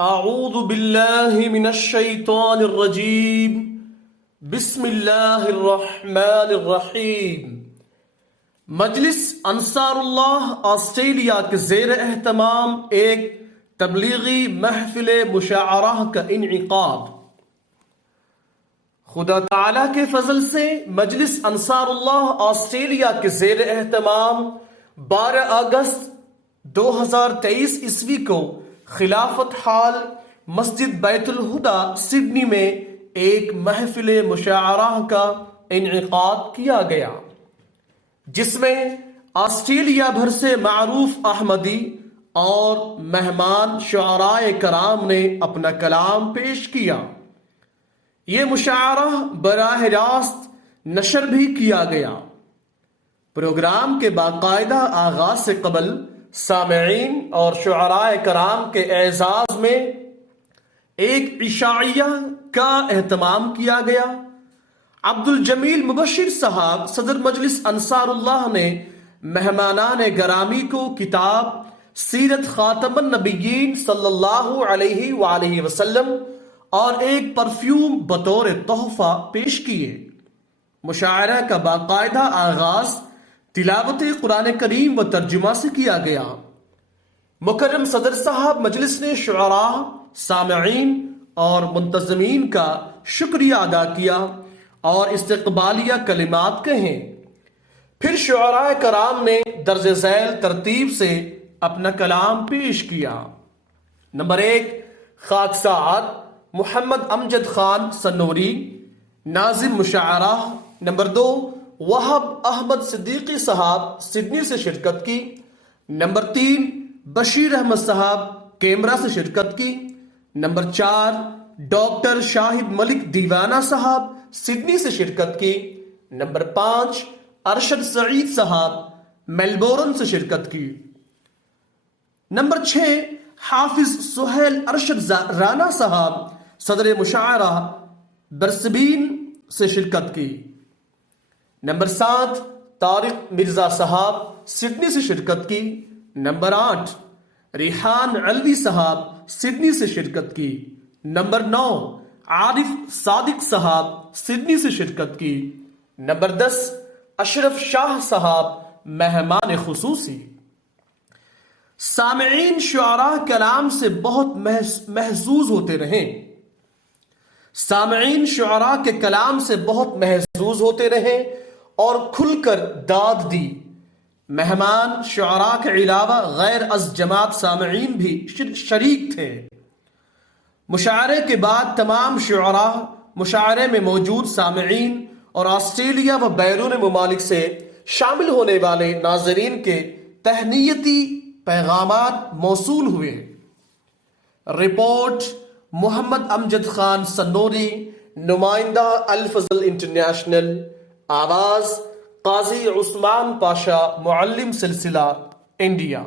اعوذ باللہ من الشیطان الرجیم بسم اللہ الرحمن الرحیم۔ مجلس انصار اللہ آسٹریلیا کے زیر اہتمام ایک تبلیغی محفل مشاعرہ کا انعقاد۔ خدا تعالیٰ کے فضل سے مجلس انصار اللہ آسٹریلیا کے زیر اہتمام 12 اگست 2023 عیسوی کو خلافت ہال مسجد بیت الہدا سڈنی میں ایک محفل مشاعرہ کا انعقاد کیا گیا، جس میں آسٹریلیا بھر سے معروف احمدی اور مہمان شعراء کرام نے اپنا کلام پیش کیا۔ یہ مشاعرہ براہ راست نشر بھی کیا گیا۔ پروگرام کے باقاعدہ آغاز سے قبل سامعین اور شعراء کرام کے اعزاز میں ایک عشائیہ کا اہتمام کیا گیا۔ عبد الجمیل مبشر صاحب صدر مجلس انصار اللہ نے مہمانان گرامی کو کتاب سیرت خاتم النبیین صلی اللہ علیہ وآلہ وسلم اور ایک پرفیوم بطور تحفہ پیش کیے۔ مشاعرہ کا باقاعدہ آغاز تلاوت قرآن کریم و ترجمہ سے کیا گیا۔ مکرم صدر صاحب مجلس نے شعراء، سامعین اور منتظمین کا شکریہ ادا کیا اور استقبالیہ کلمات کہیں۔ پھر شعراء کرام نے درج ذیل ترتیب سے اپنا کلام پیش کیا۔ نمبر 1 خاکسار محمد امجد خان سنوری، ناظم مشاعرہ۔ نمبر 2 وہب احمد صدیقی صاحب سڈنی سے شرکت کی۔ نمبر 3 بشیر احمد صاحب کیمرا سے شرکت کی۔ نمبر 4 ڈاکٹر شاہد ملک دیوانہ صاحب سڈنی سے شرکت کی۔ نمبر 5 ارشد سعید صاحب میلبورن سے شرکت کی۔ نمبر 6 حافظ سہیل ارشد رانا صاحب صدر مشاعرہ برسبین سے شرکت کی۔ نمبر 7 طارق مرزا صاحب سڈنی سے شرکت کی۔ نمبر 8 ریحان علوی صاحب سڈنی سے شرکت کی۔ نمبر 9 عارف صادق صاحب سڈنی سے شرکت کی۔ نمبر 10 اشرف شاہ صاحب مہمان خصوصی۔ سامعین شعراء کلام سے بہت محظوظ ہوتے رہیں۔ سامعین شعراء کے کلام سے بہت محظوظ ہوتے رہے اور کھل کر داد دی۔ مہمان شعراء کے علاوہ غیر از جماعت سامعین بھی شریک تھے۔ مشاعرے کے بعد تمام شعراء، مشاعرے میں موجود سامعین اور آسٹریلیا و بیرون ممالک سے شامل ہونے والے ناظرین کے تہنیتی پیغامات موصول ہوئے۔ رپورٹ محمد امجد خان سنوری، نمائندہ الفضل انٹرنیشنل۔ آواز قاضی عثمان پاشا، معلم سلسلہ، انڈیا۔